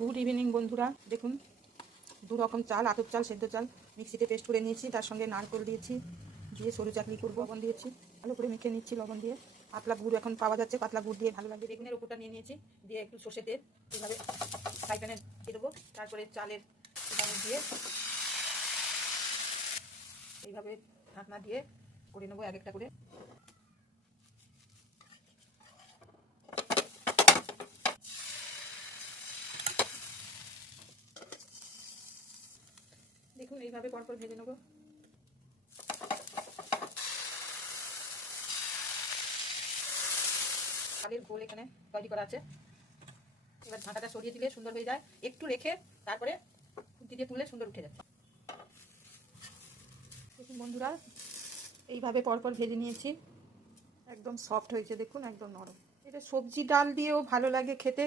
Good evening বন্ধুরা। দেখুন দু রকম চাল, আতপ চাল, সেদ্ধ চাল মিক্সিতে পেস্ট করে নিয়েছি। তার সঙ্গে নারকেল দিয়েছি, দিয়ে সরু চাকলি করব, লবণ দিয়েছি। ভালো করে মেখে নিচ্ছি লবণ দিয়ে। পাতলা গুড় এখন পাওয়া যাচ্ছে, পাতলা গুড় দিয়ে ভালো লাগবে। বেগুনের উপরটা নিয়ে নিয়েছি, দিয়ে একটু সর্ষে তেল এইভাবে ফ্রাই প্যানে দিয়ে দেবো। তারপরে চালের দিয়ে, এইভাবে ঢাকনা দিয়ে করে নেব এক একটা করে। দেখুন, এইভাবে পরপর ভেজে নেব। চালের গোল এখানে তৈরি করা আছে। এবার ঢাকাটা সরিয়ে দিলে সুন্দর হয়ে যায়। একটু রেখে তারপরে খুন্তি দিয়ে তুলে সুন্দর উঠে যাচ্ছে। দেখুন বন্ধুরা, এইভাবে পরপর ভেজে নিয়েছি। একদম সফট হয়েছে, দেখুন, একদম নরম। এটা সবজি ডাল দিয়েও ভালো লাগে খেতে।